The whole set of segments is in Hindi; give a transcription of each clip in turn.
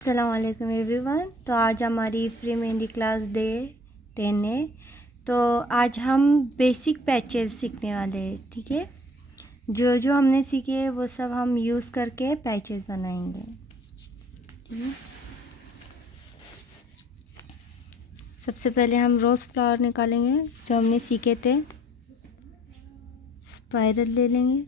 अस्सलाम वालेकुम एवरीवन। तो आज हमारी फ्री मेहंदी क्लास डे 10 है। तो आज हम बेसिक पैचेस सीखने वाले हैं। ठीक है, जो जो हमने सीखे वो सब हम यूज़ करके पैचेस बनाएंगे। ठीक है, सबसे पहले हम रोज़ फ्लावर निकालेंगे जो हमने सीखे थे। स्पाइरल ले लेंगे,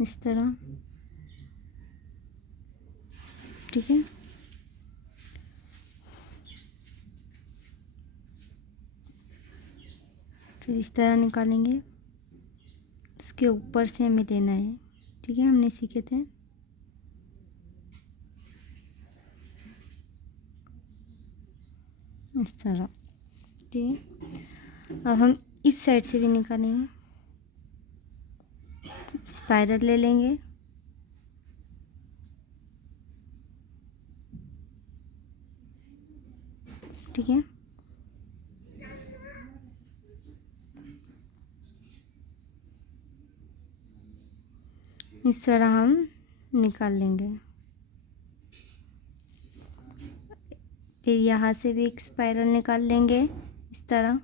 इस तरह। ठीक है, फिर इस तरह निकालेंगे। इसके ऊपर से हमें लेना है। ठीक है, हमने सीखे थे। इस तरह। ठीक है, अब हम इस साइड से भी निकालेंगे। स्पाइरल ले लेंगे, ठीक है। इस तरह हम निकाल लेंगे। फिर यहाँ से भी एक स्पाइरल निकाल लेंगे, इस तरह।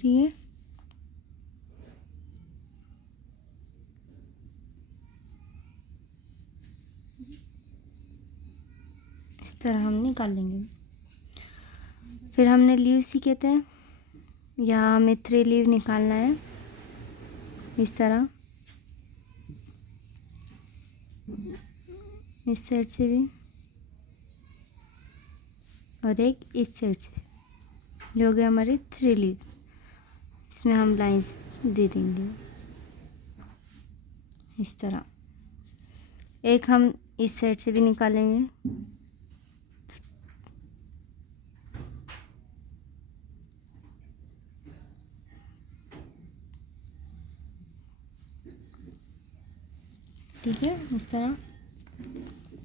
ठीक है, इस तरह हम निकाल लेंगे। फिर हमने लीव सीखे थे, यहाँ हमें 3 लीव निकालना है, इस तरह। इस साइड से भी और एक इस साइड से, जो हो गए हमारे 3 लीव। इसमें हम लाइंस दे देंगे, इस तरह। एक हम इस साइड से भी निकालेंगे। ठीक है, इस तरह।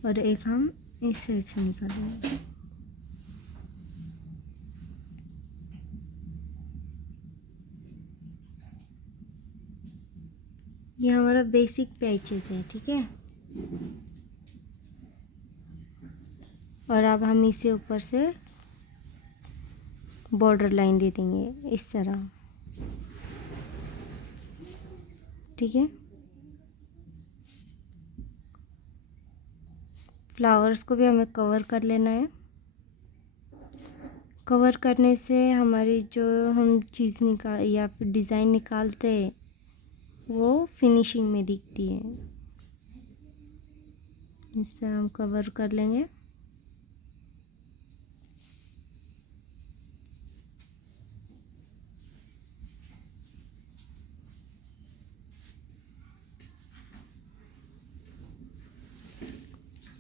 और एक हम इस साइड से निकालेंगे। ये हमारा बेसिक पैचेस है। ठीक है, और अब हम इसे ऊपर से बॉर्डर लाइन दे देंगे, इस तरह। ठीक है, फ्लावर्स को भी हमें कवर कर लेना है। कवर करने से हमारी जो हम चीज़ निकाल या फिर डिज़ाइन निकालते हैं वो फिनिशिंग में दिखती है। इस तरह हम कवर कर लेंगे।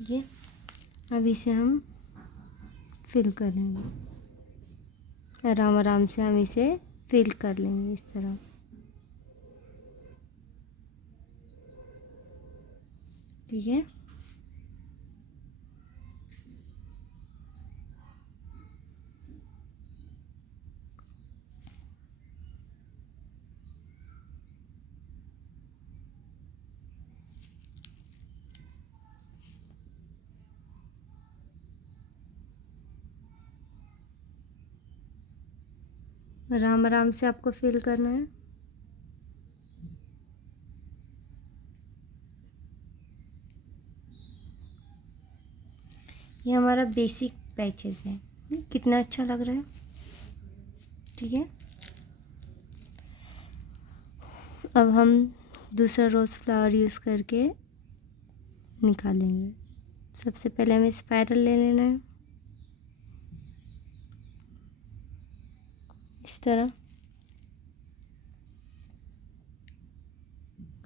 ये अब इसे हम फिल कर लेंगे, आराम आराम से हम इसे फिल कर लेंगे, इस तरह। ठीक है, आराम आराम से आपको फिल करना है। ये हमारा बेसिक पैचेस है। कितना अच्छा लग रहा है। ठीक है, अब हम दूसरा रोज़ फ्लावर यूज़ करके निकालेंगे। सबसे पहले हमें स्पाइरल ले लेना है, इस तरह।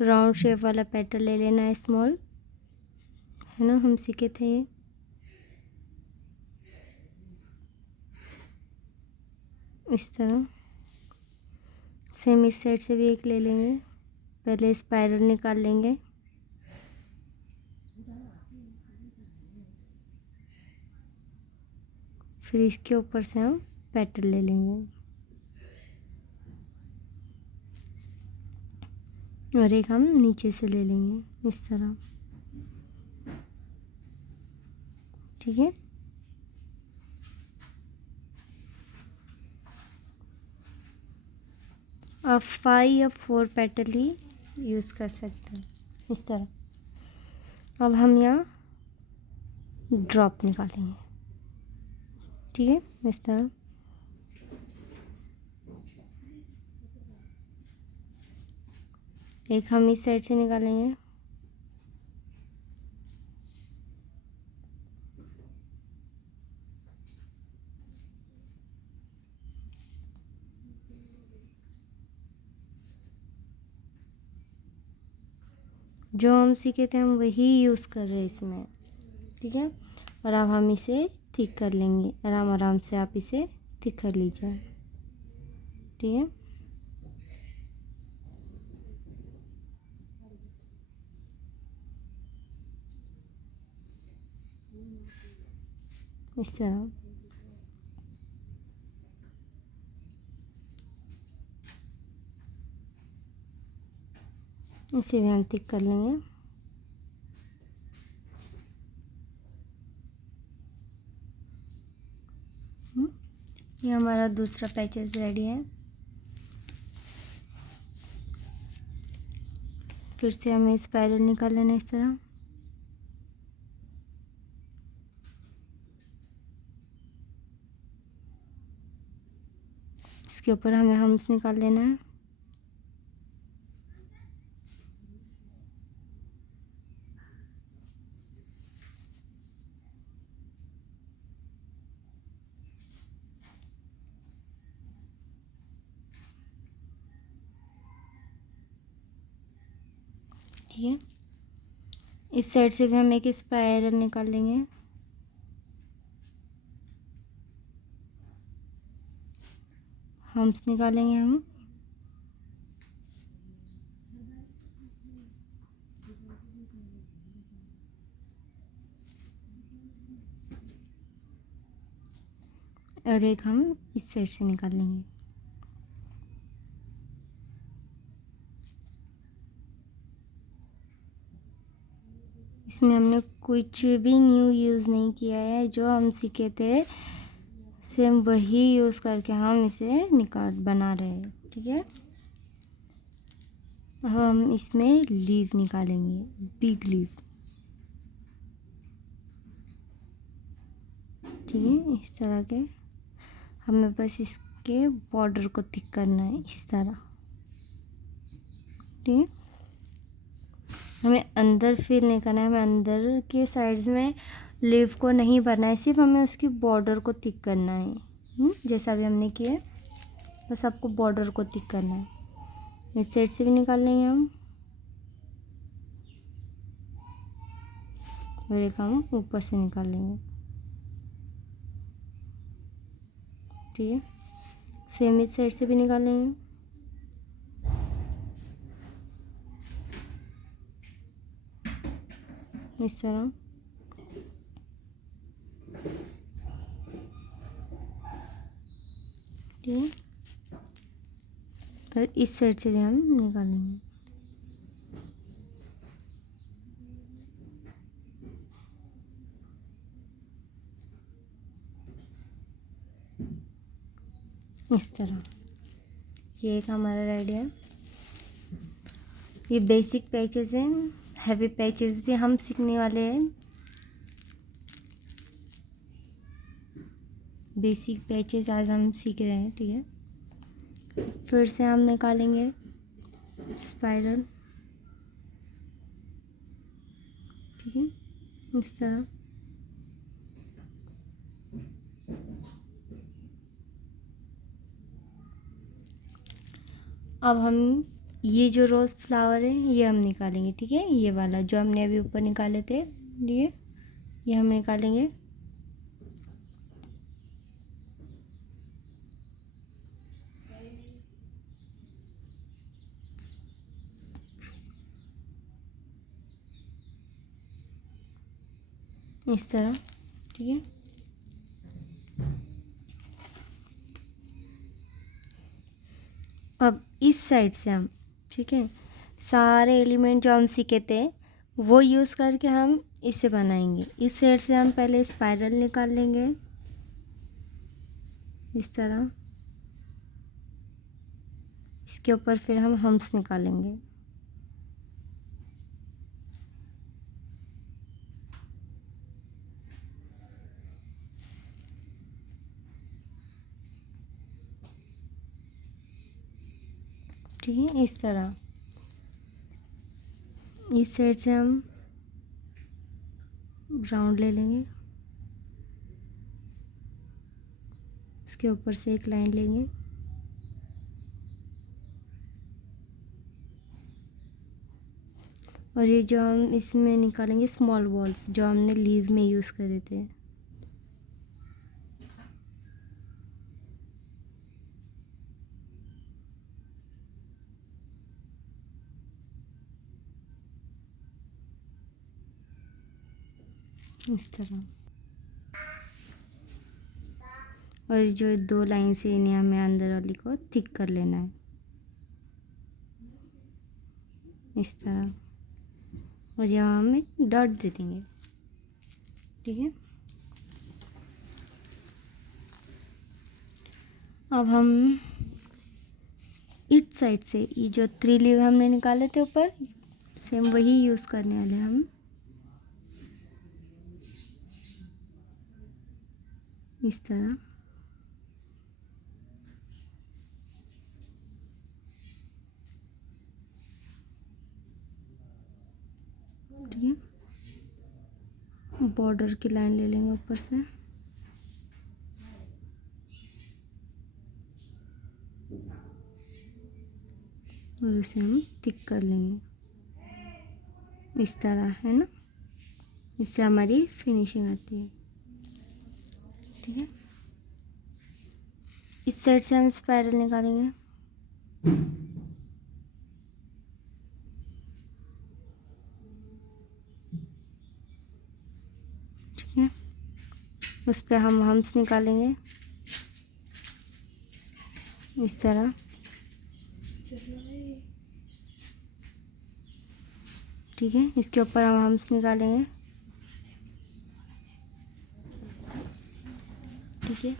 राउंड शेप वाला पेटल ले लेना है, स्मॉल, है ना, हम सीखे थे ये। इस तरह सेम इस साइड से भी एक ले लेंगे। पहले स्पाइरल निकाल लेंगे, फिर इसके ऊपर से हम पेटल ले लेंगे। और एक हम नीचे से ले लेंगे इस तरह, ठीक है। आप 5 या 4 पेटल ही यूज़ कर सकते हैं इस तरह। अब हम यहाँ ड्रॉप निकालेंगे, ठीक है, इस तरह। एक हम इस साइड से निकालेंगे, जो हम सीखे थे हम वही यूज़ कर रहे हैं इसमें, ठीक है। और अब हम इसे थिक कर लेंगे, आराम आराम से आप इसे थिक कर लीजिए, ठीक है। इस तरह इसे भी हम थिक कर लेंगे। ये हमारा दूसरा पैचेस रेडी है। फिर से हमें स्पाइरल निकाल लेना इस तरह, इसके ऊपर हमें हम्स निकाल लेना है। ठीक है, इस साइड से भी हम एक स्पाइरल निकाल लेंगे। हम्स निकालेंगे हम, और एक हम इस साइड से निकाल लेंगे। इसमें हमने कुछ भी न्यू यूज़ नहीं किया है, जो हम सीखे थे सेम वही यूज़ करके हम इसे बना रहे हैं, ठीक है। हम इसमें लीव निकालेंगे, बिग लीव, ठीक है। इस तरह के हमें बस इसके बॉर्डर को थिक करना है इस तरह, ठीक है। हमें अंदर फिल नहीं करना है, हमें अंदर के साइड्स में लीव को नहीं भरना है, सिर्फ हमें उसकी बॉर्डर को थिक करना है, जैसा भी हमने किया, बस आपको बॉर्डर को थिक करना है। इस साइड से भी निकाल लेंगे हम, और एक हम ऊपर से निकाल लेंगे, ठीक है। सेम इस साइड से भी निकाल लेंगे। इस तरह, ठीक है। और इस साइड से भी हम निकालेंगे। इस तरह ये एक हमारा रेडी है। ये बेसिक पैचेस हैं, हैवी पैचेस भी हम सीखने वाले हैं। बेसिक पैचेस आज हम सीख रहे हैं, ठीक है। फिर से हम निकालेंगे स्पाइरल, ठीक है, इस तरह। अब हम ये जो रोज़ फ्लावर है ये हम निकालेंगे, ठीक है। ये वाला जो हमने अभी ऊपर निकाले थे, ये हम निकालेंगे। इस तरह, ठीक है। अब इस साइड से हम, ठीक है, सारे एलिमेंट जो हम सीखे थे वो यूज़ करके हम इसे बनाएंगे। इस साइड से हम पहले स्पाइरल निकाल लेंगे इस तरह, इसके ऊपर फिर हम हम्स निकालेंगे। ठीक है, इस तरह इस साइड से हम राउंड ले लेंगे, इसके ऊपर से एक लाइन लेंगे और ये जो हम इसमें निकालेंगे स्मॉल बॉल्स जो हमने लीव में यूज़ करे थे। इस तरह, और जो 2 लाइन से इन्हें हमें अंदर वाली को थिक कर लेना है इस तरह, और यहाँ हमें डॉट दे देंगे। ठीक है, अब हम इस साइड से ये जो 3 लीव हमने निकाले थे ऊपर, सेम वही यूज़ करने वाले हैं हम इस तरह। ठीक है, बॉर्डर की लाइन ले लेंगे ऊपर से, और उसे हम थिक कर लेंगे इस तरह, है ना। इससे हमारी फिनिशिंग आती है। ठीक है, इस साइड से हम स्पाइरल निकालेंगे। ठीक है, उस पर हम हम्स निकालेंगे इस तरह। ठीक है, इसके ऊपर हम हम्स निकालेंगे। ठीक है,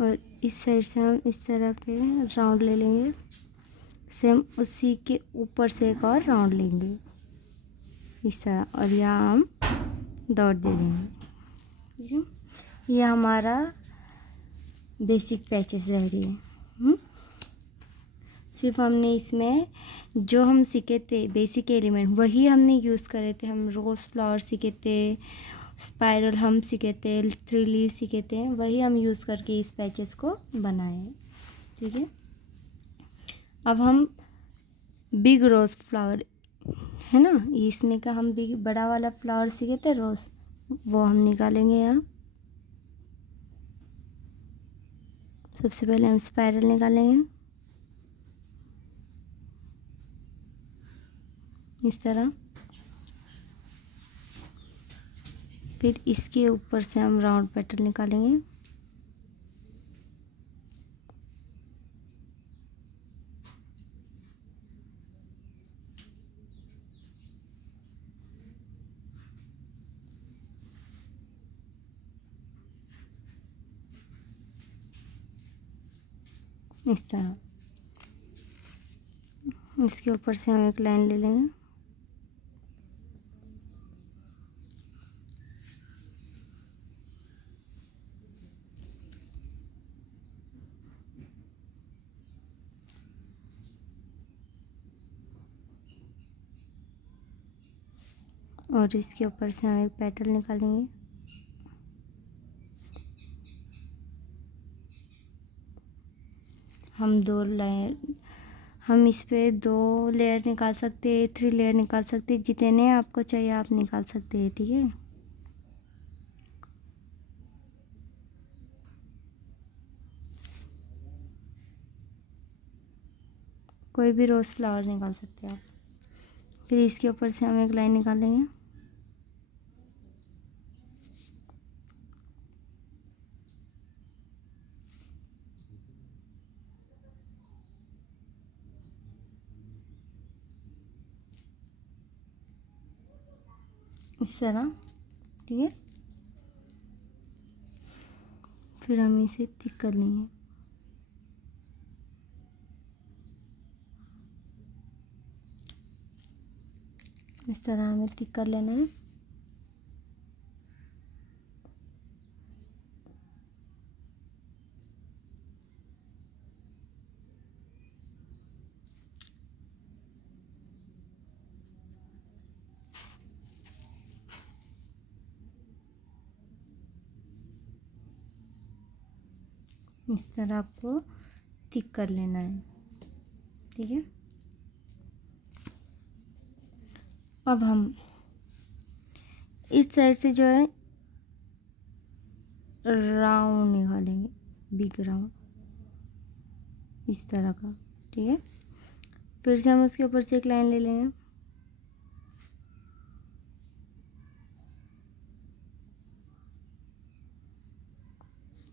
और इस साइड से हम इस तरह के राउंड ले लेंगे, सेम उसी के ऊपर से एक और राउंड लेंगे इस तरह, और यहाँ हम डॉट दे देंगे। ठीक है, ये हमारा बेसिक पैचेस रह रही है। सिर्फ हमने इसमें जो हम सीखे थे बेसिक एलिमेंट वही हमने यूज़ करे थे। हम रोज़ फ्लावर सीखे थे, स्पाइरल हम सीखे थे, 3 लीव सीखे थे, वही हम यूज़ करके इस पैचेस को बनाए। ठीक है, अब हम बिग रोज़ फ्लावर है ना, इसमें का हम बिग बड़ा वाला फ्लावर सीखे थे रोज़, वो हम निकालेंगे। यहाँ सबसे पहले हम स्पाइरल निकालेंगे इस तरह, फिर इसके ऊपर से हम राउंड पेटल निकालेंगे। इस तरह इसके ऊपर से हम एक लाइन ले लेंगे। और इसके ऊपर से हम एक पेटल निकालेंगे। हम इस पे 2 लेयर निकाल सकते हैं, 3 लेयर निकाल सकते हैं, जितने आपको चाहिए आप निकाल सकते हैं। ठीक है, कोई भी रोज़ फ्लावर निकाल सकते हैं आप। फिर इसके ऊपर से हम एक लाइन निकालेंगे। इस तरह, ठीक है। फिर हम इसे थिक कर लेंगे। इस तरह हमें थिक कर लेना है। इस तरह आपको थिक कर लेना है, ठीक है। अब हम इस साइड से जो है राउंड निकालेंगे, बिग राउंड, इस तरह का, ठीक है। फिर से हम उसके ऊपर से एक लाइन ले लेंगे,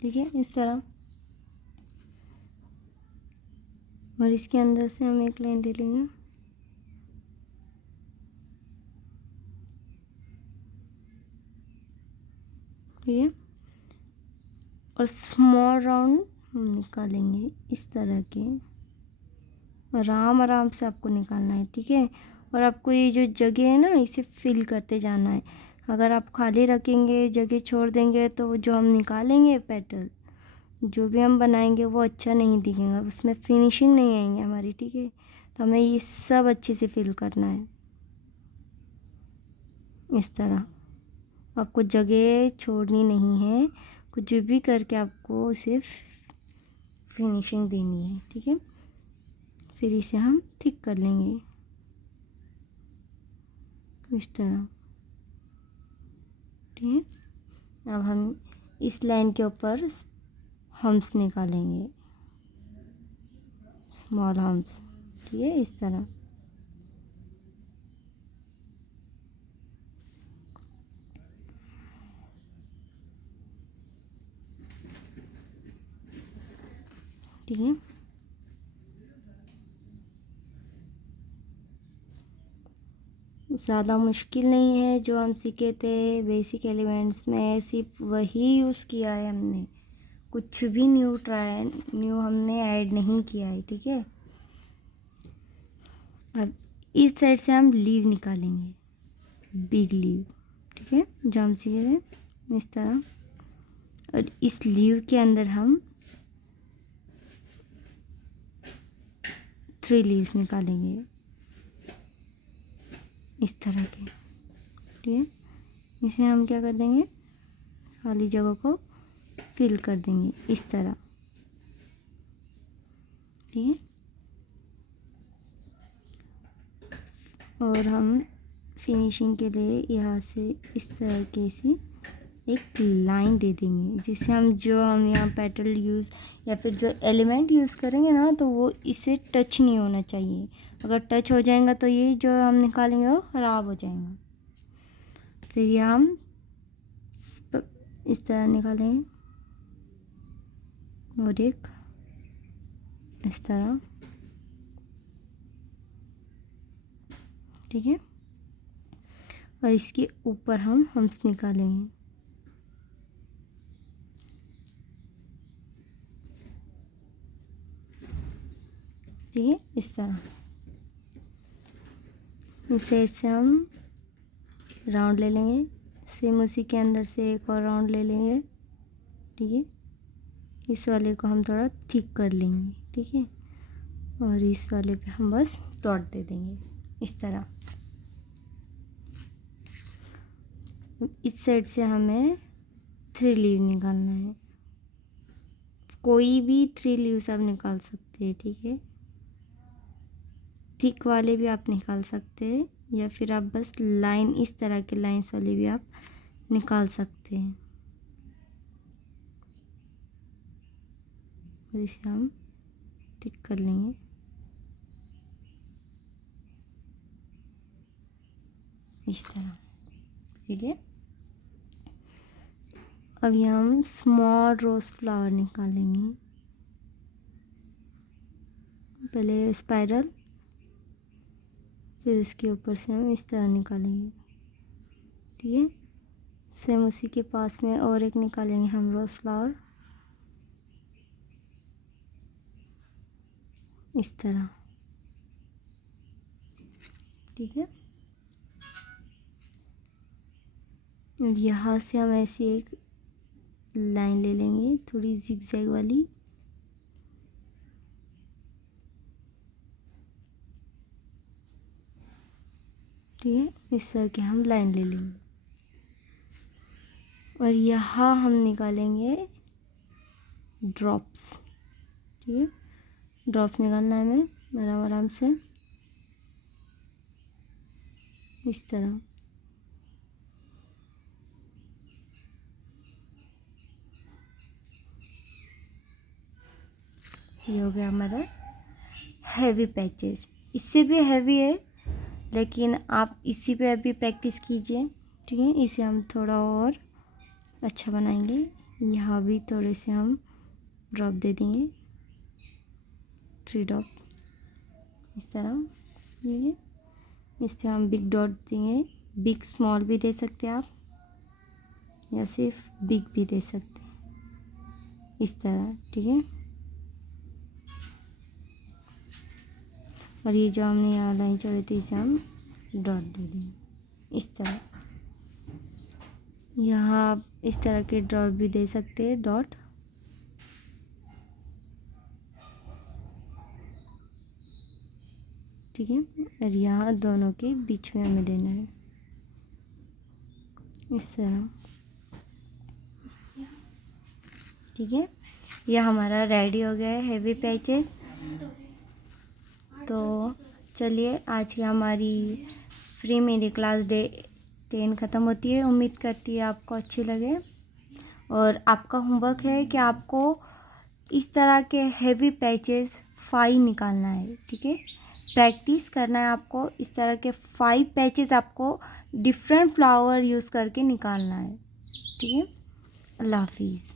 ठीक है, इस तरह। और इसके अंदर से हम एक लाइन ले लेंगे, ठीक है। और स्मॉल राउंड हम निकालेंगे इस तरह के, आराम आराम से आपको निकालना है, ठीक है। और आपको ये जो जगह है ना, इसे फिल करते जाना है। अगर आप खाली रखेंगे, जगह छोड़ देंगे, तो जो हम निकालेंगे पेटल, जो भी हम बनाएंगे वो अच्छा नहीं दिखेगा, उसमें फिनिशिंग नहीं आएंगे हमारी, ठीक है। तो हमें ये सब अच्छे से फिल करना है, इस तरह। आपको जगह छोड़नी नहीं है, कुछ भी करके आपको उसे फिनिशिंग देनी है, ठीक है। फिर इसे हम थिक कर लेंगे इस तरह, ठीक है। अब हम इस लाइन के ऊपर हम्स निकालेंगे, स्मॉल हम्स, ठीक है, इस तरह। ठीक है। ज़्यादा मुश्किल नहीं है, जो हम सीखे थे बेसिक एलिमेंट्स में सिर्फ वही यूज़ किया है हमने, कुछ भी न्यू हमने ऐड नहीं किया है, ठीक है। अब इस साइड से हम लीव निकालेंगे, बिग लीव, ठीक है, जो हम सीखे थे इस तरह। और इस लीव के अंदर हम 3 लीव्स निकालेंगे इस तरह के, ठीक है। इसे हम क्या कर देंगे, खाली जगह को फिल कर देंगे इस तरह, ठीक है। और हम फिनिशिंग के लिए यहाँ से इस तरह के से एक लाइन दे देंगे, जिससे हम यहाँ पेटल यूज़ या फिर जो एलिमेंट यूज़ करेंगे ना, तो वो इसे टच नहीं होना चाहिए। अगर टच हो जाएगा तो ये जो हम निकालेंगे वो ख़राब हो जाएगा। फिर ये हम इस तरह निकालेंगे और एक इस तरह, ठीक है। और इसके ऊपर हम हम्स निकालेंगे, ठीक है, इस तरह। इस साइड से हम राउंड ले लेंगे, सेम उसी के अंदर से एक और राउंड ले लेंगे, ठीक है। इस वाले को हम थोड़ा थिक कर लेंगे, ठीक है। और इस वाले पे हम बस डॉट दे देंगे इस तरह। इस साइड से हमें 3 लीव निकालना है, कोई भी 3 लीव्स आप निकाल सकते हैं, ठीक है। थिक वाले भी आप निकाल सकते हैं, या फिर आप बस लाइन इस तरह के लाइंस वाले भी आप निकाल सकते हैं। और इसे हम थिक कर लेंगे इस तरह, ठीक है। अभी हम स्मॉल रोज फ्लावर निकालेंगे, पहले स्पाइरल, फिर उसके ऊपर से हम इस तरह निकालेंगे, ठीक है। सेम उसी के पास में और एक निकालेंगे हम रोज़ फ्लावर, इस तरह, ठीक है। और यहाँ से हम ऐसी एक लाइन ले लेंगे थोड़ी जिगजैग वाली, ठीक है। इस तरह की हम लाइन ले लेंगे और यहाँ हम निकालेंगे ड्रॉप्स, ठीक है। ड्रॉप्स निकालना है हमें आराम आराम से, इस तरह। ये हो गया हमारा हैवी पैचेस। इससे भी हैवी है लेकिन आप इसी पे अभी प्रैक्टिस कीजिए, ठीक है। इसे हम थोड़ा और अच्छा बनाएंगे। यहाँ भी थोड़े से हम ड्रॉप दे देंगे, 3 ड्रॉप इस तरह, ठीक है। इस पे हम बिग डॉट देंगे, बिग स्मॉल भी दे सकते हैं आप, या सिर्फ बिग भी दे सकते हैं, इस तरह, ठीक है। और ये जो हमने यहाँ लाइन छोड़ी थी इसे हम डॉट दे देंगे, इस तरह। यहाँ आप इस तरह के डॉट भी दे सकते हैं, डॉट, ठीक है। और यहाँ दोनों के बीच में हमें देना है, इस तरह, ठीक है। यह हमारा रेडी हो गया है हैवी पैचेस। तो चलिए आज की हमारी फ्री मेरी क्लास डे 10 ख़त्म होती है। उम्मीद करती है आपको अच्छी लगे। और आपका होमवर्क है कि आपको इस तरह के हैवी पैचेस 5 निकालना है, ठीक है। प्रैक्टिस करना है आपको, इस तरह के 5 पैचेस आपको डिफरेंट फ्लावर यूज़ करके निकालना है, ठीक है। अल्लाह हाफिज़।